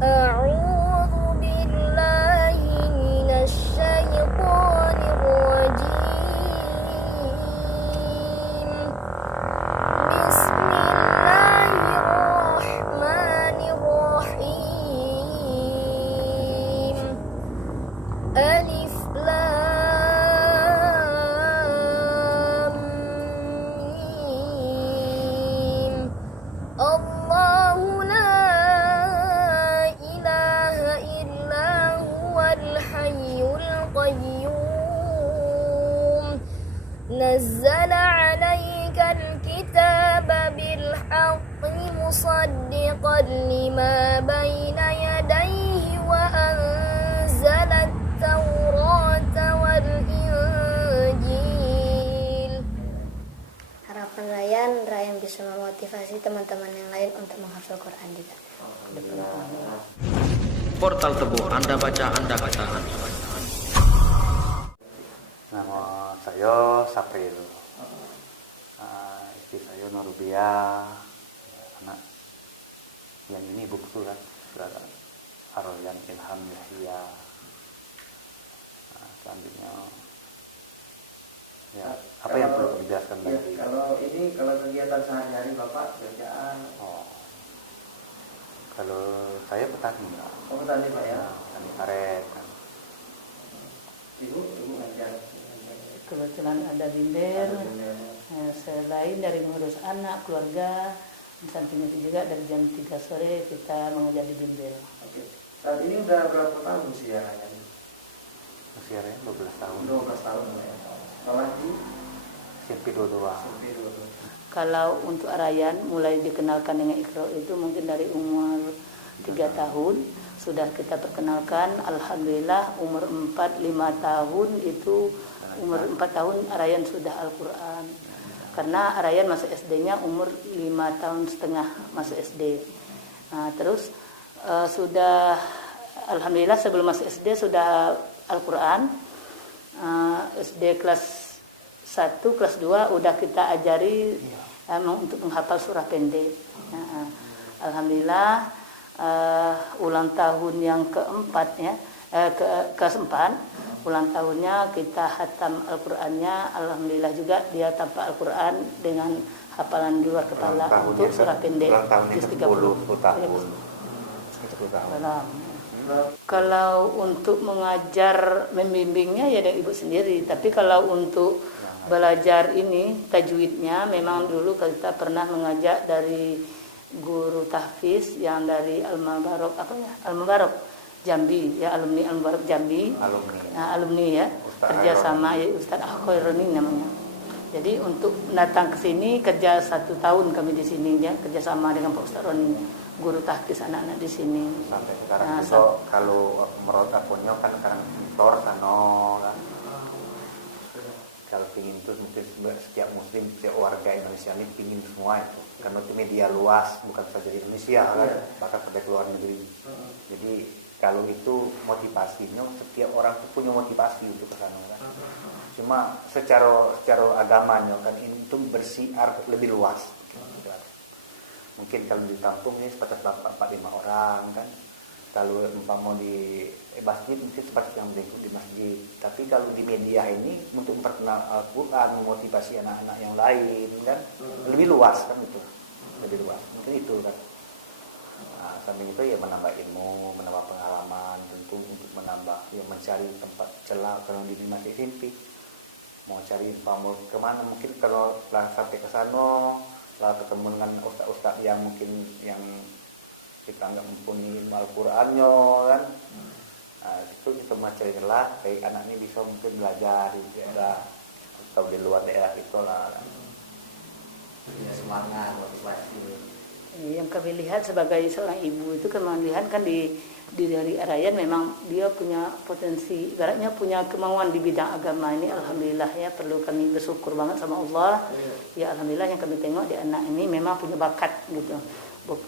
أعوذ بالله من الشيطان الرجيم. بسم الله الرحمن الرحيم. ألف لام ميم. الله لا إله إلا هو الحي القيوم. نزل عليك الكتاب بالحق مصدقا لما بين يديه وأنزل التوراة والإنجيل. Harapan Ryan bisa memotivasi teman-teman yang lain untuk menghafal Quran juga. Portal Tebu, Anda baca, Anda katakan. Nama saya Sapril, istri saya Norbia, anak yang ini buksu kan, saudara Aryan Ilham Yahya. Selanjutnya, ya apa yang perlu dijelaskan ya, lagi? Kalau kegiatan sehari-hari Bapak kerjaan. Kalau saya petani, Pak. Oh, petani Pak ya. Petani karet. Kan. Ibu ngajar. Kebetulan ada bimbel, selain dari mengurus anak, keluarga, samping itu juga dari jam 3 sore kita mengajar di bimbel. Oke. Saat ini udah berapa tahun usianya? Usianya 12 tahun. 12 tahun ya. Sekolah di SMP 22. Kalau untuk Arayan mulai dikenalkan dengan Iqra itu mungkin dari umur 3 tahun sudah kita perkenalkan. Alhamdulillah umur 4-5 tahun itu umur 4 tahun Arayan sudah Al-Quran. Karena Arayan masuk SD-nya umur 5 tahun setengah masuk SD. Nah, terus sudah Alhamdulillah sebelum masuk SD sudah Al-Quran. SD kelas 1, kelas 2 udah kita ajari untuk menghafal surah pendek. Alhamdulillah ulang tahun yang keempat ya, keempat ulang tahunnya kita hatam Al-Qur'annya. Alhamdulillah juga dia tanpa Al-Qur'an dengan hafalan di luar kepala untuk surah pendek. Ulang tahun 10 tahun. Kalau untuk mengajar membimbingnya ya dari ibu sendiri, tapi kalau untuk belajar ini tajwidnya memang dulu kita pernah mengajak dari guru tahfiz yang dari Al-Mubarak Al-Mubarak Jambi ya, alumni Al-Mubarak Jambi, alumni ya, kerjasama ya Ustaz Akhoironi namanya. Jadi untuk datang ke sini kerja 1 tahun kami di sini ya, kerjasama dengan Pak Ustaz Roni, guru tahfiz anak-anak di sini. Sampai sekarang itu kalau menurut akunnya kan sekarang tor sano kan. Kalau pingin itu mungkin setiap muslim, setiap warga Indonesia ini pingin semua itu, karena itu media luas bukan saja di Indonesia kan, bahkan sampai ke luar negeri. Jadi kalau itu motivasinya, setiap orang itu punya motivasi untuk ke sana kan. Cuma secara agamanya kan itu bersiar lebih luas. Mungkin kalau di kampung ini sebatas 4-5 orang kan. Kalau mau di masjid mungkin seperti yang di masjid. Tapi kalau di media ini untuk memperkenal Al-Quran, memotivasi anak-anak yang lain kan lebih luas kan itu, lebih luas. Mungkin itu kan. Nah, samping itu ya menambah ilmu, menambah pengalaman, tentu untuk menambah ya mencari tempat celah kalau di masih SMP. Mau cari mau kemana mungkin kalau sampai ke sana lah ketemu dengan ustaz-ustaz yang mungkin yang kita nggak mempunyai ilmu Al-Qurannya kan. Nah, itu kita mencari lah kayak anak ini bisa mungkin belajar di daerah atau di luar daerah itu lah. Ya, semangat motivasi. Yang kami lihat sebagai seorang ibu itu kan melihat kan di dari Arayan memang dia punya potensi, ibaratnya punya kemauan di bidang agama ini. Alhamdulillah ya, perlu kami bersyukur banget sama Allah. Ya alhamdulillah yang kami tengok di anak ini memang punya bakat gitu,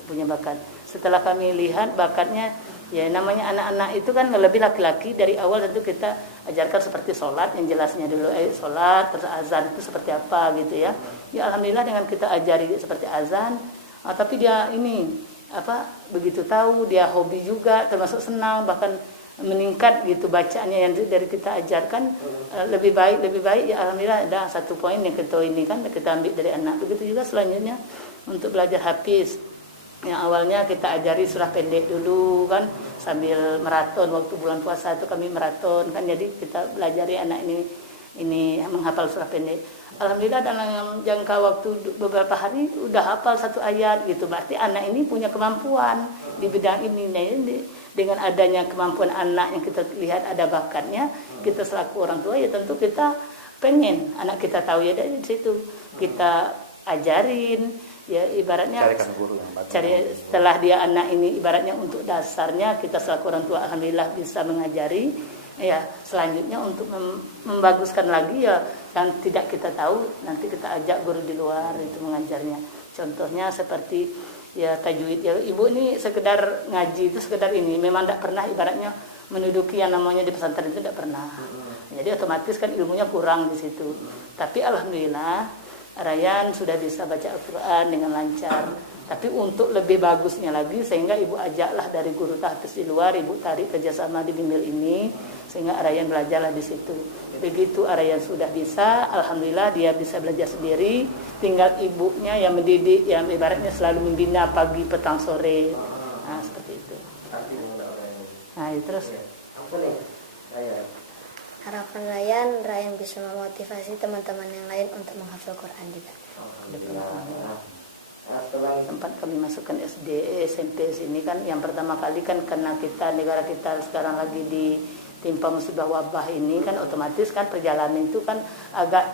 punya bakat. Setelah kami lihat bakatnya, ya namanya anak-anak itu kan lebih laki-laki, dari awal tentu kita ajarkan seperti sholat yang jelasnya dulu, sholat terus azan itu seperti apa gitu ya. Ya alhamdulillah dengan kita ajari seperti azan, tapi dia ini begitu tahu, dia hobi juga, termasuk senang, bahkan meningkat gitu bacaannya yang dari kita ajarkan. Lebih baik ya alhamdulillah. Ada satu poin yang kita ini kan kita ambil dari anak. Begitu juga selanjutnya untuk belajar hafiz. Yang awalnya kita ajari surah pendek dulu kan, sambil maraton waktu bulan puasa itu kami maraton kan, jadi kita belajari anak ini menghafal surah pendek. Alhamdulillah dalam jangka waktu beberapa hari udah hafal satu ayat gitu. Berarti anak ini punya kemampuan di bidang ini. Nah, dengan adanya kemampuan anak yang kita lihat ada bakatnya, kita selaku orang tua ya tentu kita pengen anak kita tahu ya dari situ kita ajarin ya, ibaratnya Carikan guru yang bagus. setelah dia anak ini ibaratnya untuk dasarnya kita selaku orang tua alhamdulillah bisa mengajari ya, selanjutnya untuk membaguskan lagi ya yang tidak kita tahu nanti kita ajak guru di luar itu mengajarnya. Contohnya seperti ya tajwid ya, ibu ini sekedar ngaji itu sekedar ini memang tidak pernah ibaratnya menduduki yang namanya di pesantren itu tidak pernah. Jadi otomatis kan ilmunya kurang di situ. Tapi alhamdulillah Ryan sudah bisa baca Al-Quran dengan lancar. Tapi untuk lebih bagusnya lagi sehingga ibu ajaklah dari guru tahfiz di luar, ibu tarik kerjasama di bimbel ini sehingga Ryan belajarlah di situ. Begitu Ryan sudah bisa, alhamdulillah dia bisa belajar sendiri. Tinggal ibunya yang mendidik, yang ibaratnya selalu membina pagi, petang, sore. Nah seperti itu. Nah terus. Harapan Ryan bisa memotivasi teman-teman yang lain untuk menghafal Quran juga. Tempat kami masukkan SD, SMP sini kan yang pertama kali kan karena negara kita sekarang lagi ditimpa musibah wabah ini kan otomatis kan perjalanan itu kan agak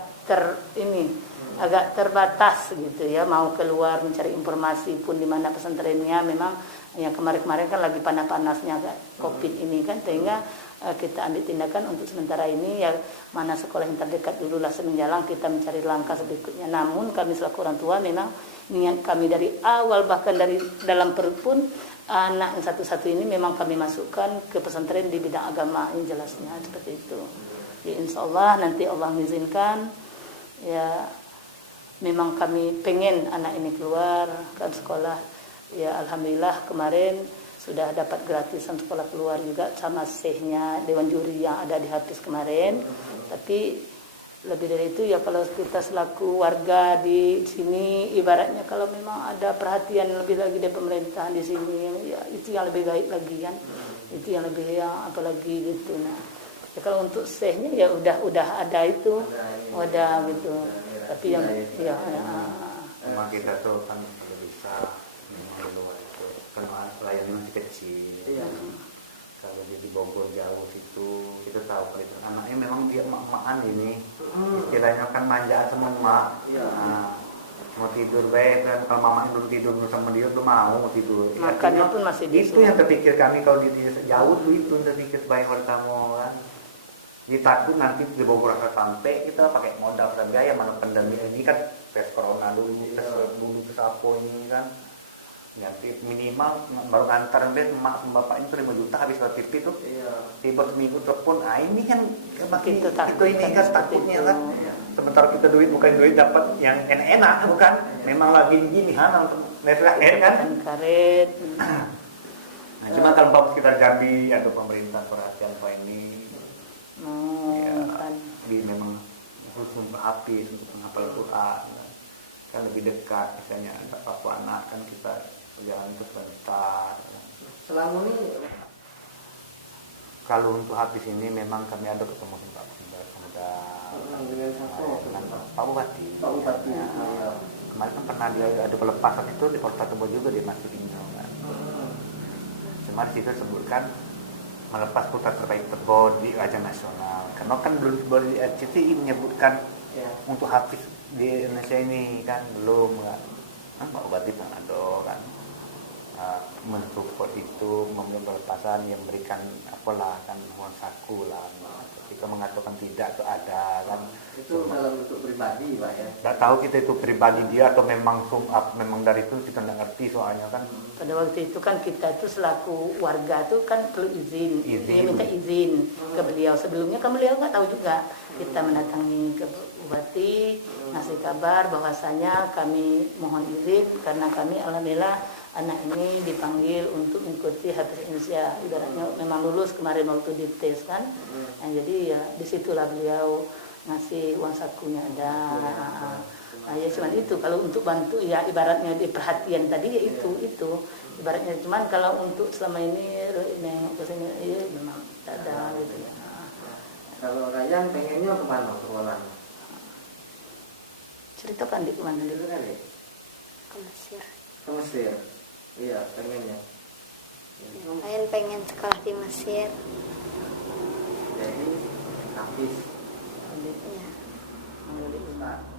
terbatas gitu ya, mau keluar mencari informasi pun di mana pesantrennya memang yang kemarin-kemarin kan lagi panas-panasnya COVID ini kan, sehingga kita ambil tindakan untuk sementara ini ya mana sekolah yang terdekat dulu lah semenjalang kita mencari langkah berikutnya. Namun kami selaku orang tua memang niat kami dari awal bahkan dari dalam perut pun anak yang satu-satu ini memang kami masukkan ke pesantren di bidang agama yang jelasnya seperti itu. Ya, insya Allah nanti Allah mengizinkan ya memang kami pengen anak ini keluar kan sekolah ya, alhamdulillah kemarin sudah dapat gratisan sekolah keluar juga sama sehnya dewan juri yang ada di Hafiz kemarin. Tapi lebih dari itu ya kalau kita selaku warga di sini ibaratnya kalau memang ada perhatian lebih lagi dari pemerintahan di sini ya itu yang lebih baik lagi kan, itu yang lebih apalagi gitu. Nah ya kalau untuk sehnya ya udah ada itu udah gitu, tapi yang ya Cuma kita tuh kan kalau bisa memang di luar itu kan pelayanan masih kecil. Kalau dia di Bogor jauh situ kita tahu kalau itu anaknya memang dia emak-emakan ini istilahnya kan manjaan sama emak. Nah, mau tidur baik kan kalau mama belum tidur sama dia tuh mau tidur. Makannya pun masih itu yang terpikir kami kalau di jauh tuh itu yang terpikir sebagai orang kamu kan. Ditakut nanti di Bogor akan sampai kita pakai modal dan gaya mana pandemi ini kan tes corona dulu, tes bulu tes apa ini kan. Nanti minimal baru antar emak sama bapak itu 5 juta habis TV tuh. Tiba seminggu telepon, ini kan makin itu ini kan takutnya kan. Sementara kita bukan duit dapat yang enak-enak bukan. Memang lagi gini untuk netlaher kan. Karet. Nah, cuma kalau bapak sekitar Jambi atau pemerintah perhatian apa ini. Di memang khusus Hafiz untuk menghafal Quran kan lebih dekat misalnya ada apa anak kan kita jalan itu sebentar. Selama ini kalau untuk Hafiz ini memang kami ada ketemu Pak dengan siapa? dengan Pak Bupati. Pak Bupati. Ya. Kemarin kan pernah dia ada pelepasan itu di Kota Tebo juga dia masih tinggal kan. Cuma di situ sebutkan melepas putra terbaik Tebo di ajang nasional. Karena kan belum boleh di RCTI menyebutkan untuk Hafiz di Indonesia ini kan belum kan. Pak Bupati pun ada kan mensupport itu memberi pelepasan yang memberikan apalah kan uang saku lah. Kita mengatakan tidak itu ada kan. Itu dalam bentuk pribadi Pak ya. Tidak tahu kita itu pribadi dia atau memang memang dari itu kita tidak ngerti soalnya kan. Pada waktu itu kan kita itu selaku warga tuh kan perlu izin. Dia minta izin ke beliau. Sebelumnya kan beliau nggak tahu juga. Kita mendatangi ke Bupati ngasih kabar bahwasanya kami mohon izin karena kami alhamdulillah anak ini dipanggil untuk mengikuti Hafiz Indonesia, ibaratnya memang lulus kemarin waktu dites kan. Nah, jadi ya disitulah beliau ngasih uang sakunya ada. Nah, ya cuman itu kalau untuk bantu ya ibaratnya di perhatian tadi ya itu ibaratnya, cuman kalau untuk selama ini nengok ke sini ya memang tidak ada gitu ya. Kalau Ryan pengennya kemana sekolahnya? Ceritakan di kemana dulu kali? Ke Mesir. Ke Mesir. Iya, pengennya. Ryan pengen sekolah di Mesir. Jadi habis. Ya. Pak.